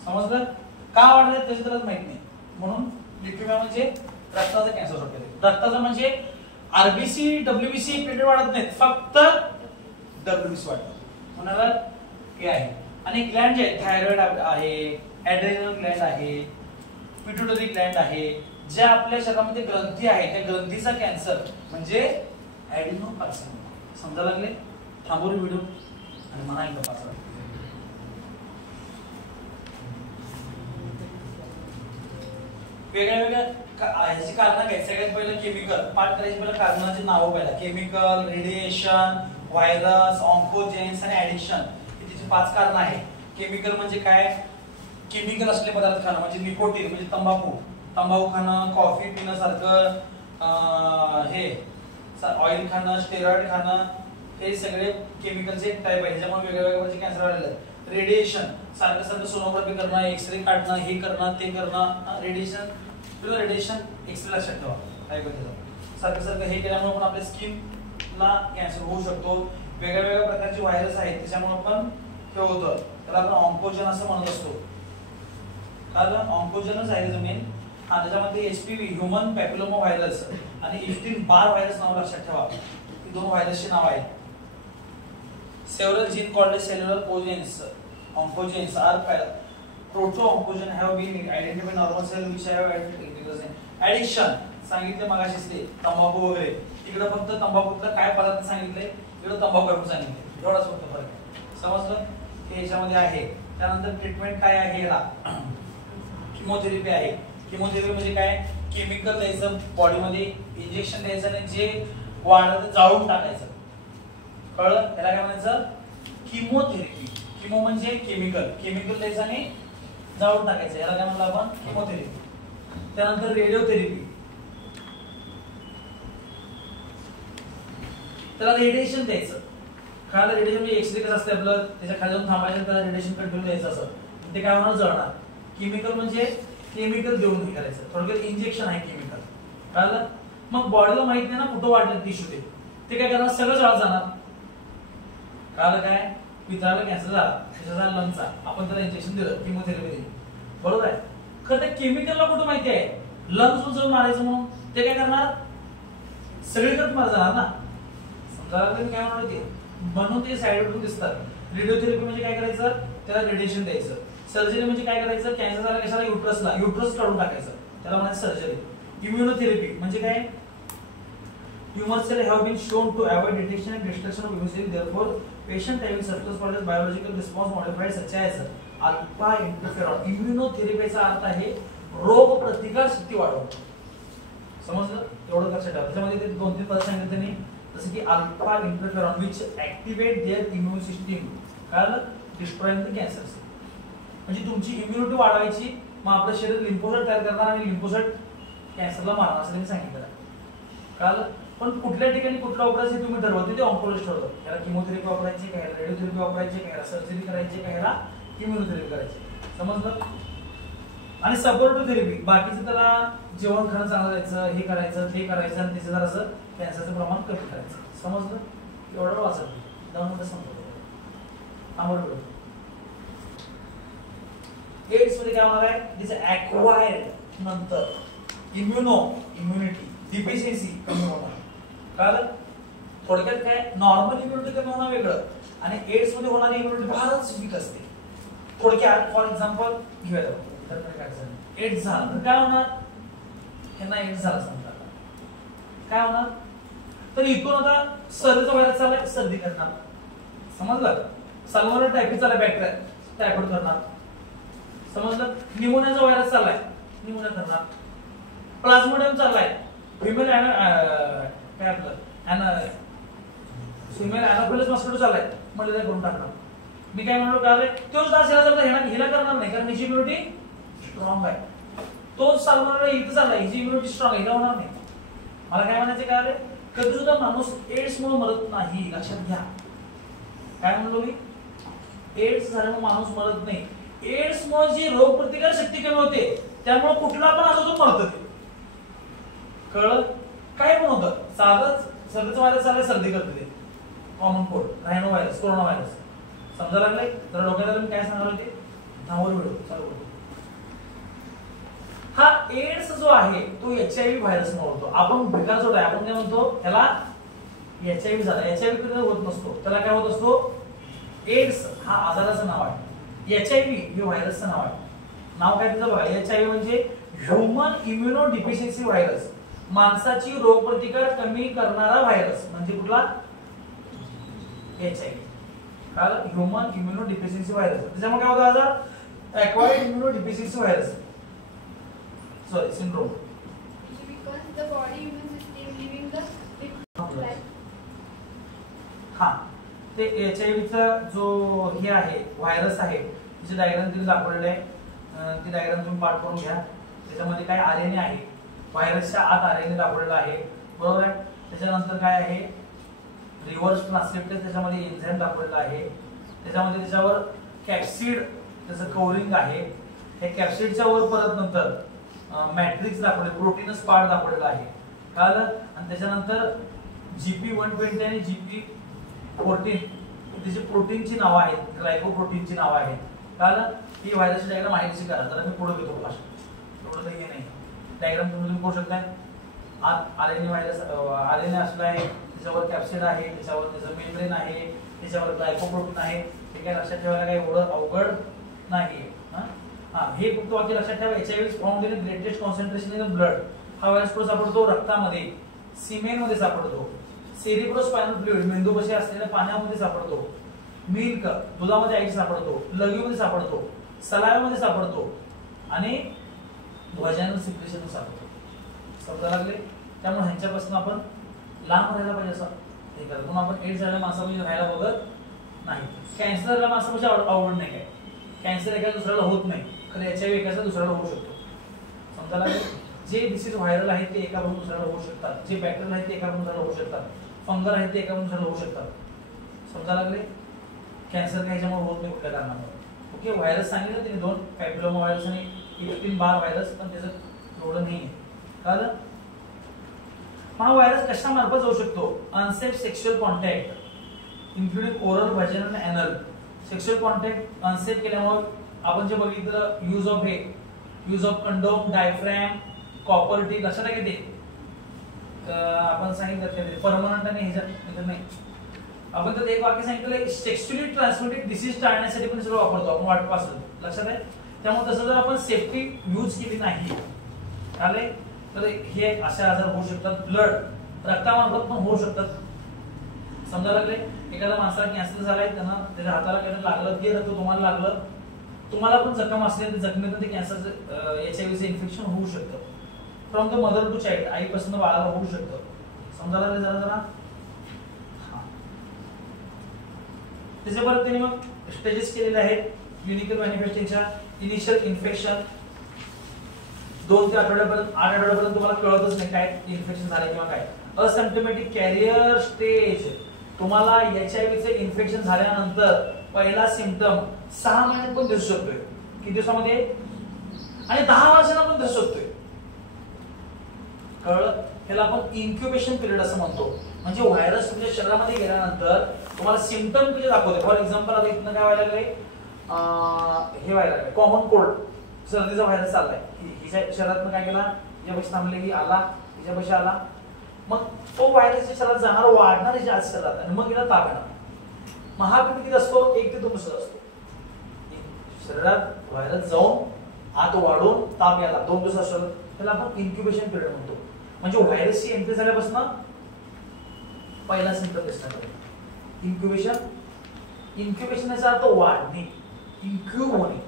समजलं. का वाढले त्याची त्याला माहित नाही. म्हणून ल्युकेमिया म्हणजे रक्ताचा कॅन्सर होतो. रक्ताचा म्हणजे आरबीसी WBC प्लेटलेट वाढत नाहीत, फक्त WBC वाढतात. म्हणाला हे आहे. आणि ग्लँड जे थायरॉइड आहे, ऍड्रेनल ग्लँड आहे, पिट्युटरी ग्लँड आहे, ज्या आपल्या शरीरामध्ये ग्रंथी आहे त्या ग्रंथीचा कॅन्सर म्हणजे ऍडिनोकार्सिनोमा. समजा लागले. थांबवून व्हिडिओ आणि म्हणा एकदा पाच. वेगळ्या ह्याची कारण काय, सगळ्यात पहिलं केमिकल पाठ करायची. पहिलं कारणाची नावं पहिला, केमिकल, रेडिएशन, व्हायरस, ऑन्कोजेन्स आणि ऍडिक्शन. ही तिची 5 कारण आहे. केमिकल म्हणजे काय, केमिकल असले पदार्थ खाणं म्हणजे निकोटीन म्हणजे तंबाखू खाणं, कॉफी पिणं सारखं, हे ऑइल खाणं, स्टेरॉइड खाणं, हे सगळे केमिकलचे टाइप आहे. त्याच्यामुळे वेगवेगळ्या प्रकारचे कॅन्सर वाढलेले आहेत. रेडिएशन सारखं सोनोग्राफी करणं, एक्सरे काढणं, हे करणं ते करणं, रेडिएशन एक्सरे लक्षात ठेवा काय करते. सारखं हे केल्यामुळे पण आपल्या स्किनला कॅन्सर होऊ शकतो. वेगवेगळ्या प्रकारचे व्हायरस आहेत त्याच्यामुळे पण हे होतं. त्याला आपण ऑन्कोजन असं म्हणत असतो. कारण ऑन्कोजनच आहे जमीन. त्याच्यामध्ये HPV ह्युमन पॅपिलोमा व्हायरस आणि इफ्टीन बार व्हायरस नाव लक्षात ठेवा. ही 2 व्हायरसची नाव आहेत. Several genes called as cellular oncogenes are proto-oncogenes have been identified in normal cell which have addiction. सांगितले मगाशीच ते तंबाखू वगैरे. तिकडे फक्त तंबाखूतलं काय पदार्थ सांगितले, इकडे तंबाखू करून सांगितले. एवढाच फक्त फरक आहे. समजलं. हे याच्यामध्ये आहे. त्यानंतर ट्रीटमेंट काय आहे, याला किमोथेरपी आहे. किमोथेरपी म्हणजे काय, केमिकल द्यायचं बॉडीमध्ये, इंजेक्शन द्यायचं आणि जे वाढत जाळून टाकायचं. कळलं. त्याला काय म्हणायचं किमोथेरपी. किमो म्हणजे केमिकल द्यायचं आणि जाळून टाकायचं, याला काय म्हणलं आपण किमोथेरपी. त्यानंतर रेडिओथेरपी, त्याला रेडिएशन द्यायचं. खायला रेडिएशन म्हणजे एक्सरे कसं असते आपलं, त्याच्या खाली जाऊन थांबायचं, त्याला रेडिएशन कंटिन्यू द्यायचं असं. ते काय होणार, जळणार. केमिकल म्हणजे केमिकल देऊन हे करायचं. थोडक्यात इंजेक्शन आहे केमिकल. कळलं. मग बॉडीला माहित नाही ना कुठं वाढलं टिश्यू, ते काय करणार, सगळं जळत जाणार. कळलं काय, पित्ताला कॅन्सर झाला, त्याचा लंगचा, आपण त्याला इंजेक्शन दिलं, किमोथेरपी दिली, बरोबर आहे. खरं त्या केमिकलला कुठं माहिती आहे, लंग्स जळून मारायचं म्हणून ते काय करणार, सगळीकडे मार जाणार ना. समजा काय म्हणणार ते, म्हणून ते साईड इफेक्ट दिसतात. रेडिओथेरपी म्हणजे काय करायचं, त्याला रेडिएशन द्यायचं. सर्जरी म्हणजे काय करायचं, कॅन्सर झाला कशाला, युट्रस काढून टाकायचं, त्याला म्हणायचं सर्जरी. इम्युनोथेरपी म्हणजे काय, tumor cells have been shown to avoid detection and destruction of immune cells. Therefore, patient having surplus for biological response modified such as alpha interferon. Immunotherapyचा अर्थ आहे रोग प्रतिकार शक्ती वाढवणे. समजलं, एवढं लक्षात ठेवा. त्याच्यामध्ये ते 2-3 पद सांगितले त्यांनी, जसे की alpha interferon which activate their immune system, कळलं, destroying the cancers. म्हणजे तुमची इम्युनिटी वाढवायची, मग आपलं शरीर लिम्फोसाइट तयार करणार आणि लिम्फोसाइट कॅन्सरला मारणार असं त्यांनी सांगितलं. कळलं. पण कुठल्या ठिकाणी कुठलं वापरायचं हे तुम्ही ठरवते, ते ऑन्कोलॉजिस्ट ठरवतो. याला किमोथेरपी वापरायची का, याला रेडिओथेरपी वापरायची का, याला सर्जरी करायची का, याला इम्युनोथेरपी करायची. समजलं. आणि सपोर्टिव्ह थेरपी, बाकीचं त्याला जेवण खाणं चांगलं द्यायचं, हे करायचं ते करायचं, आणि त्याचं जरासं कॅन्सरचं प्रमाण कमी करायचं. समजलं. एवढं वाचत 2 मिनिटं समजलं. बरोबर. एड्स मध्ये काय होणार आहे, दिस ॲक्वायर्ड नंतर इम्युनिटी डिफिशियन्सी कमी होणार. कारण थोडक्यात काय, नॉर्मल इम्युनिटी कमी होणं वेगळं आणि एड्स मध्ये होणारी इम्युनिटी फारच वीक असते. थोडक्यात फॉर एक्झाम्पल घेऊया, एड्स झालं तर काय होणार, यांना एड्स झाला समजा, काय होणार, तर इथून आता सर्दीचा व्हायरस चाललाय, सर्दी करणार. समजलं. सल्मोनेला टायफॉइड चाललाय, बॅक्टेरिया टायफॉइड करणार. समजलं. निमोनियाचा व्हायरस चाललाय, निमोनिया करणार. प्लाझ्मोडियम चाललाय, फिमेल काय आपलं फिमेल अॅनोफिलस मॉस्किटो चाललाय, मलेरिया करून टाकणार. मी काय म्हणलो काय, तोच डास हिला करणार नाही, कारण हिची इम्युनिटी स्ट्रॉंग आहे. तोच सल्मोनेला इथं चाललाय, हिची इम्युनिटी स्ट्रॉंग आहे, हिला होणार नाही. मला काय म्हणायचं काय, कधी सुद्धा माणूस एड्स मुळे मरत नाही, लक्षात घ्या. काय म्हणलो मी, एड्स झाल्यामुळे माणूस मरत नाही. एड्स मुळे जी रोगप्रतिकार शक्ती कमी होते, त्यामुळे कुठला पण असो तो मरत. कळलं. काय पण होतं, साधंच सर्दीचा व्हायरस चाललाय, सर्दी करते, common cold, rhino virus, corona virus. समजा लागलाय. तर डोक्याला मी काय सांगणार होते, नावावर व्हिडिओ चालू करतो. हा एड्स जो आहे तो HIV व्हायरस मुळे होतो. आपण भिकार जोड आहे, आपण काय म्हणतो त्याला HIV झाला. HIV कधी होत नसतो, त्याला काय होत असतो, एड्स हा आजाराचं नाव आहे, HIV हे व्हायरसचं नाव आहे. नाव काय त्याचं बघा, HIV म्हणजे ह्युमन इम्युनो डिफिशियन्सी व्हायरस, माणसाची रोगप्रतिकार कमी करणारा व्हायरस म्हणजे कुठला, HIV. कारण ह्युमन इम्युनो डिफिशियन्सी व्हायरस, त्याच्यामुळे काय होतं आजार, acquired immuno deficiency virus, sorry syndrome. Because the body immune system living the हा, ते HIV चा जो हे आहे व्हायरस आहे, त्याचे डायग्राम तिथे दाखवलेले आहे. ती डायग्राम तुम्ही पाठ करून घ्या. त्याच्यामध्ये काय RNA आहे, व्हायरसच्या आत RNA दाखवलेला आहे, बरोबर आहे. त्याच्यानंतर काय आहे, रिव्हर्स ट्रान्सक्रिप्टेज, त्याच्यामध्ये एन्झाइम दाखवलेला आहे. त्याच्यामध्ये त्याच्यावर कॅप्सिड त्याचं कव्हरिंग आहे. हे कॅप्सिडच्या वर परत नंतर मॅट्रिक्स दाखवले, प्रोटीनस पार्ट दाखवलेला आहे, कळलं. आणि त्याच्यानंतर GP120 आणि GP14 त्याची प्रोटीनची नावं आहेत, ग्लायकोप्रोटीनची नावं आहेत, कळलं. ही व्हायरसची डायग्राम माहितीची करा. तर मी पुढे घेतो क्लास, एवढं तर हे नाही. डायग्राम तुम्ही करू शकताय. आत RNA व्हायरस, RNA असला आहे, त्याच्यावर कॅप्सिड आहे, त्याच्यावर त्याचं मेम्ब्रेन आहे, त्याच्यावर ग्लायकोप्रोटीन आहे. हे काय लक्षात ठेवायला काही एवढं अवघड नाही. हे फक्त वाक्य लक्षात ठेवा, HIV is found in greatest concentration in blood. हा व्हायरस कुठे सापडतो, रक्तामध्ये, सिमेन मध्ये सापडतो, सेरिब्रोस्पायनल फ्लुइड मेंदूपाशी असलेल्या पाण्यामध्ये सापडतो, मिल्क दुधामध्ये आईस सापडतो, लघवीमध्ये सापडतो, सलाईव्हामध्ये सापडतो आणि व्हाजायनल सिक्रेशन सापडतो. समजा लागले. त्यामुळे ह्यांच्यापासून आपण लांब राहायला पाहिजे असं हे करतो. म्हणून आपण एड्स झालेल्या माणसामध्ये राहायला बघत नाही. कॅन्सर झालेल्या माणसामध्ये आवड नाही काय, कॅन्सर एका दुसऱ्याला होत नाही, खरं HIV एकाचा दुसऱ्याला होऊ शकतो. समजा लागले. जे डिसीज व्हायरल आहेत ते एकाकडून दुसऱ्याला होऊ शकतात, जे बॅक्टेरियल आहेत ते एकाकडून दुसऱ्याला होऊ शकतात, फंगल आहेत ते एकाकडून दुसऱ्याला होऊ शकतात. समजा लागले. कॅन्सर काही ह्याच्यामुळे होत नाही कुठल्या कारणामुळे. ओके. व्हायरस सांगितलं त्यांनी 2, पॅपिलोमा व्हायरस आणि इप्टिन-बार व्हायरस, पण त्याचं एवढं नाही आहे, कळलं. हा व्हायरस कशामार्फत जाऊ शकतो, unsafe sexual contact including oral, vaginal आणि एनल. सेक्शुअल कॉन्टॅक्ट अनसेफ केल्यामुळे आपण जे बघितलं, use of condom, diaphragm, copper T, लक्षात आहे की ते आपण सांगितलं परमनंट आणि ह्याच्यात नाही. आपण तर एक वाक्य सांगितलं, सेक्शुअली ट्रान्समिटेड डिसीज टाळण्यासाठी पण सगळं वापरतो आपण वाटपासून, लक्षात आहे. त्यामुळे तसं जर आपण सेफ्टी यूज केली नाही आले तर हे असे आजार होऊ शकतात. ब्लड रक्तामार्फत पण होऊ शकतात. समजा लागले. एखाद्या माणसाला कॅन्सर झालाय, त्यांना त्याच्या हाताला काही लागलं, ते रक्त तुम्हाला लागलं, तुम्हाला पण जखम असले तर जखमेतून ते कॅन्सरचं HIV इन्फेक्शन होऊ शकतं. From the mother to child, आईपासून बाळाला होऊ शकतं. समजा लागले जरा जरा. त्याच्यावर त्यांनी मग स्टेजेस केलेले आहेत. क्लिनिकल मॅनिफेस्टेशनच्या इनिशियल इन्फेक्शन 2 ते 8 आठवड्यापर्यंत तुम्हाला कळतच नाही काय इन्फेक्शन झालं किंवा काय. असिम्प्टोमॅटिक कॅरियर स्टेज, तुम्हाला HIV चे इन्फेक्शन झाल्यानंतर पहिला सिम्पटम 6 महिन्यात पण दिसू शकतोय. किती दिवसामध्ये? आणि 10 वर्षांना पण दिसू शकतोय. कळलं? ह्याला आपण इन्क्युबेशन पिरियड असं म्हणतो. म्हणजे व्हायरस तुमच्या शरीरामध्ये गेल्यानंतर तुम्हाला सिम्पटम किती दाखवते. फॉर एक्झाम्पल आता इथनं काय व्हायला लागले, हे व्हायला लागले कॉमन कोल्ड, सर्दीचा व्हायरस चाललाय. हिच्या शरीरातनं काय केला, हिच्यापाशी थांबले की आला, हिच्यापाशी आला, मग तो व्हायरसच्या शरीरात जाणार, वाढणार हिच्या आत शरीरात, आणि मग हिला ताप येणार. मग हा पिरियड किती असतो? 1 ते 2 दिवस असतो. शरीरात व्हायरस जाऊन आत वाढून ताप यायला 2 दिवस असतो. त्याला आपण इन्क्युबेशन पिरियड म्हणतो. म्हणजे व्हायरसची एंट्री झाल्यापासून पहिला सिम्पटम दिसणार. इन्क्युबेशन याचा अर्थ वाढणे, इन्क्यूब होणे.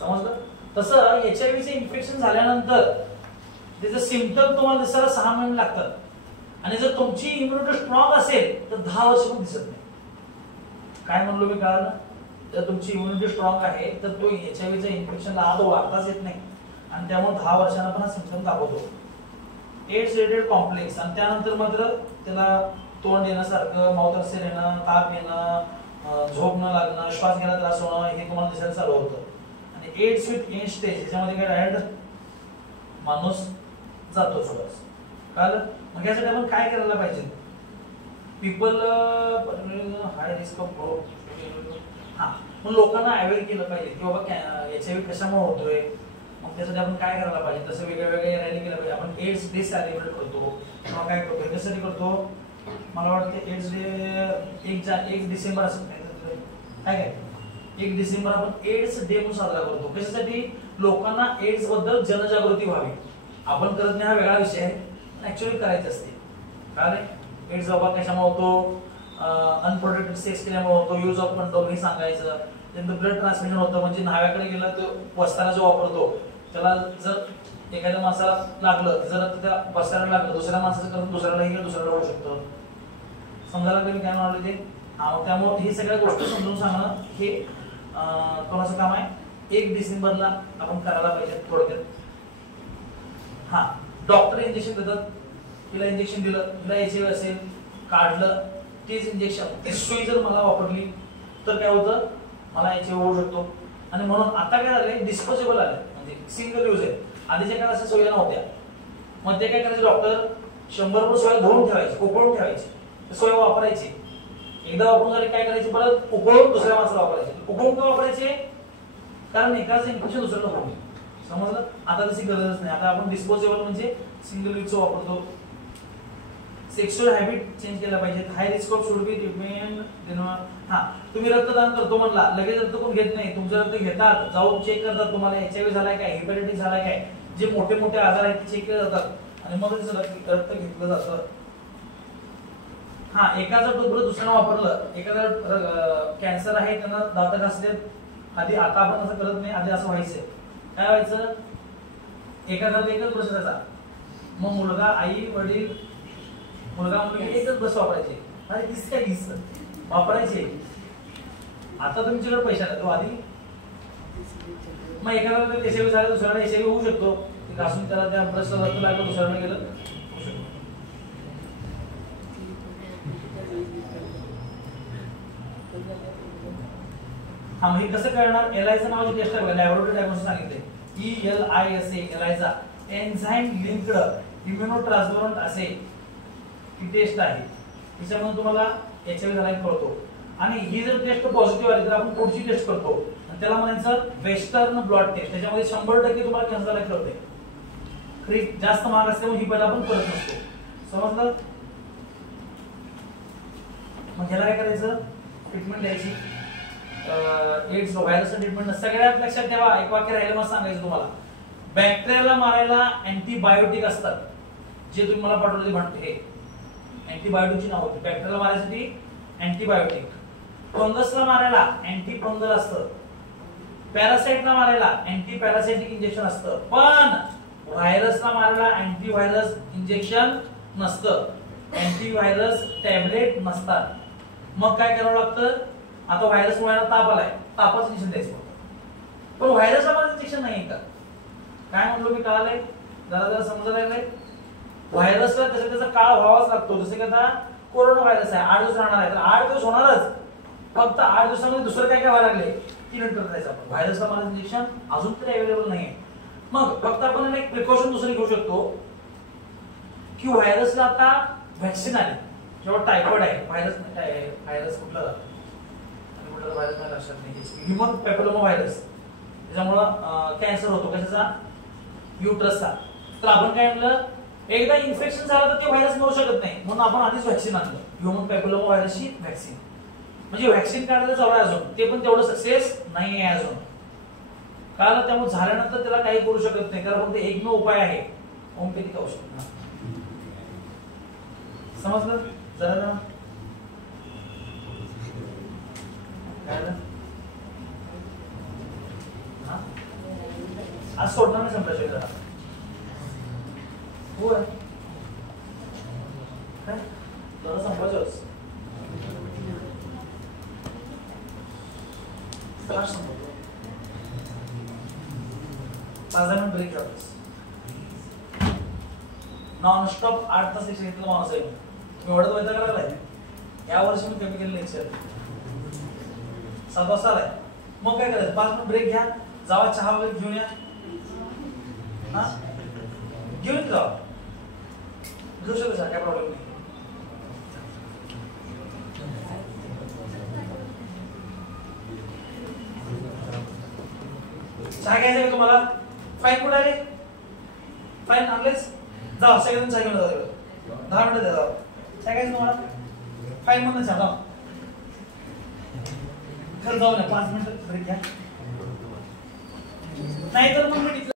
समजलं? तसं HIV चे इन्फेक्शन झाल्यानंतर त्याचे सिम्पटम तुम्हाला दिसायला 6 महिने लागतात. आणि जर तुमची इम्युनिटी स्ट्रॉंग असेल तर 10 वर्ष पण दिसत नाही. काय म्हणलो मी, कळलं? जर तुमची इम्युनिटी स्ट्रॉंग आहे तर तो HIV च्या इन्फेक्शनला आत वाढताच येत नाही, आणि त्यामुळे 10 वर्षांना पण सिम्पटम दाखवतो. एड्स रिलेटेड कॉम्प्लेक्स, आणि त्यानंतर मात्र त्याला तोंड येण्यासारखं, माउथ अल्सर येणं, ताप येणं, झोप न लागणं, श्वास घ्यायला त्रास होणं, हे तुम्हाला दिसायला चालू होतं. आणि एड्स विथ एंड स्टेज, याच्यामध्ये काय डायरेक्ट माणूस जातो सोबत. कळलं? मग यासाठी आपण काय करायला पाहिजे? People high risk of growth, मग लोकांना अवेअर केलं पाहिजे की बाबा HIV कशामुळे होतोय. मग त्यासाठी आपण काय करायला पाहिजे? तसं वेगवेगळे रॅली केलं पाहिजे. आपण एड्स डे सेलिब्रेट करतो किंवा काय करतो, ह्याच्यासाठी करतो. मला वाटतं एड्स डे 1 डिसेंबर असं काय 1 डिसेंबर आपण एड्स डे म्हणून साजरा करतो. कशासाठी? लोकांना एड्स बद्दल जनजागृती व्हावी. आपण करत नाही हा वेगळा विषय आहे, ऍक्च्युअली करायचं असते. काय एड्स बाबा कशामुळे होतो? अनप्रोटेक्टेड सेक्स केल्यामुळे होतो, यूज ऑफ कंडोम हे सांगायचं. त्यानंतर ब्लड ट्रान्समिशन होतं, म्हणजे न्हाव्याकडे गेलं तर वस्ताला जो वापरतो त्याला जर एखाद्या माणसाला लागलं, जर त्या बसऱ्याला लागलं, दुसऱ्या माणसाचं करून दुसऱ्याला गेलं, दुसऱ्याला होऊ शकतं. समजायला मी काय म्हणाले ते. त्यामुळे हे सगळ्या गोष्टी समजून सांगणं हे कोणाचं काम आहे? 1 डिसेंबरला आपण करायला पाहिजे. थोडक्यात डॉक्टर इंजेक्शन देतात. तिला इंजेक्शन दिलं, तिला HIV असेल, काढलं, तेच इंजेक्शन, तीच सुई जर मला वापरली तर काय होतं? मला HIV होऊ शकतो. आणि म्हणून आता काय झालंय, डिस्पोजेबल आले, म्हणजे सिंगल यूज आहे. आधीच्या काळात अशा सोयी नव्हत्या. मग ते काय करायचे, डॉक्टर 100 सोया धुवून ठेवायचे, उकळून ठेवायचे, सोया वापरायची. एकदा वापरून झाले काय करायचे, परत उकळून दुसऱ्या माणसाला वापरायचे. उकळून का वापरायचे? कारण एकाच इन्फेक्शन दुसऱ्याला होऊ नये. समजलं? आता तशी गरजच नाही. आता आपण डिस्पोजेबल म्हणजे सिंगल यूजचं वापरतो. सेक्शुअल हॅबिट चेंज केला पाहिजे. High risk of should be remain. तुम्ही रक्तदान करतो म्हणला, लगेच रक्त कोण घेत नाही. तुमचं रक्त घेतात, जाऊन चेक करतात तुम्हाला HIV झालाय काय, हेपॅटायटिस झालाय काय, जे मोठे मोठे आजार आहेत ते चेक केले जातात, आणि मग रक्त घेतलं जातं. एकाचा टूथब्रश दुसऱ्यानं वापरलं, एखादा कॅन्सर आहे त्यांना दात घासलेत आधी, आता आपण असं करत नाही, आधी असं व्हायचंय. काय व्हायचं? एखादा एकच ब्रश त्याचा, मग मुलगा, आई, वडील, मुलगा मुलगी एकच ब्रश वापरायचे. अरे किस काय किस वापरायचे. आता तुमच्याकडे पैसा नाही, तो आधी. मग एखादा HIV झालं, दुसऱ्याला HIV होऊ शकतो. घासून त्याला त्या ब्रशला रक्त लागलं, दुसऱ्याला गेलं, होऊ शकतो. हे कसं करणार? एलायझा नावाची टेस्ट आहे, लॅबोरेटरी डायग्नोसिस सांगितले. ELISA, एलायझा, एन्झाइम लिंक्ड इम्युनो ट्रान्सफरंट असे ही टेस्ट आहे. त्याच्यामुळे तुम्हाला HIV झाला कळतो. आणि ही जर टेस्ट पॉझिटिव्ह आली तर आपण पुढची टेस्ट करतो, आणि त्याला म्हणायचं वेस्टर्न ब्लड टेस्ट. त्याच्यामध्ये 100% तुम्हाला कॅन्सर झाला कळते. खरी जास्त महाग असल्यामुळे ही पहिला आपण करत नसतो. समजलं? मग ह्याला काय करायचं? ट्रीटमेंट द्यायची. एड्स व्हायरसचं ट्रीटमेंट सगळ्यात लक्षात ठेवा. एक वाक्य राहिलं मला सांगायचं तुम्हाला. बॅक्टेरियाला मारायला अँटीबायोटिक असतात, जे तुम्ही मला पाठवले म्हणते हे अँटीबायोटिकची नाव होती. बॅक्टेरियाला मारण्यासाठी अँटीबायोटिक, फंगसला मारायला अँटी फंगल असतं, पॅरासाइटला मारायला अँटी पॅरासाइटिक इंजेक्शन असतं, पण व्हायरसला मारायला अँटी व्हायरस इंजेक्शन नसतं, अँटी व्हायरस टॅबलेट नसतात. मग काय करावं लागतं? आता व्हायरस मुळे ताप आलाय, तापाचं इंजेक्शन द्यायचं. पण व्हायरसला मला इंजेक्शन नाही का? काय म्हणलो मी, कळालंय? जरा जरा समजायला लागलंय. व्हायरसला त्याचा काळ व्हावाच लागतो. जसं की आता कोरोना व्हायरस आहे, 8 दिवस राहणार आहे, तर 8 दिवस होणारच. फक्त 8 दिवसामध्ये दुसरं काय काय व्हायला लागले की नंतर करायचं आपण. व्हायरसला मला इंजेक्शन अजून तरी अवेलेबल नाहीये. मग फक्त आपण एक प्रिकॉशन दुसरी घेऊ शकतो की व्हायरसला आता व्हॅक्सिन आली. जेव्हा टायफॉइड आहे, व्हायरस कुठला व्हायरस नाही लक्षात नाही, ह्युमन पॅपिलोमा व्हायरस, त्याच्यामुळं कॅन्सर होतो कशाचा, युट्रसचा. तर आपण काय म्हणलं, एकदा इन्फेक्शन झालं तर ते व्हायरस मरू शकत नाही, म्हणून आपण आधीच व्हॅक्सिन आणलं, ह्युमन पॅपिलोमा व्हायरसची व्हॅक्सिन. म्हणजे व्हॅक्सिन काढायला चालू आहे अजून, ते पण तेवढं सक्सेस नाही आहे अजून. कारण त्यामुळे झाल्यानंतर त्याला काही करू शकत नाही, कारण फक्त एकमेव उपाय आहे होमिओपॅथिक औषध. समजलं जरा ना? आज सोडणार नाही संप्रेषण जरा. होय काय जरा संपायचंच. संपवतो 5 मिनिट ब्रेक घ्यावं. नॉन स्टॉप 8 तास लेक्चर घेतलं माणूस आहे. मी एवढं वैताग लागलाय. या वर्षी मी कमी केलं लेक्चर 7 वाजता आलाय. मग काय करायचं, 5 मिनिट ब्रेक घ्या, जावा चहा वगैरे घेऊन या. हा घेऊन जा, घेऊ शकतो सर, काय प्रॉब्लेम नाही. चहा घ्यायचा का तुम्हाला? फाईन कुठे आले? फाईन आणलेस? जाऊ सगळेजण चहा घेऊन जाऊ. 10 मिनिटं द्या. चहा घ्यायचं तुम्हाला? फाईन म्हणून चहा जाऊ. घर जाऊ ना, 5 मिनिटं ब्रेक घ्या. नाही तर मग मी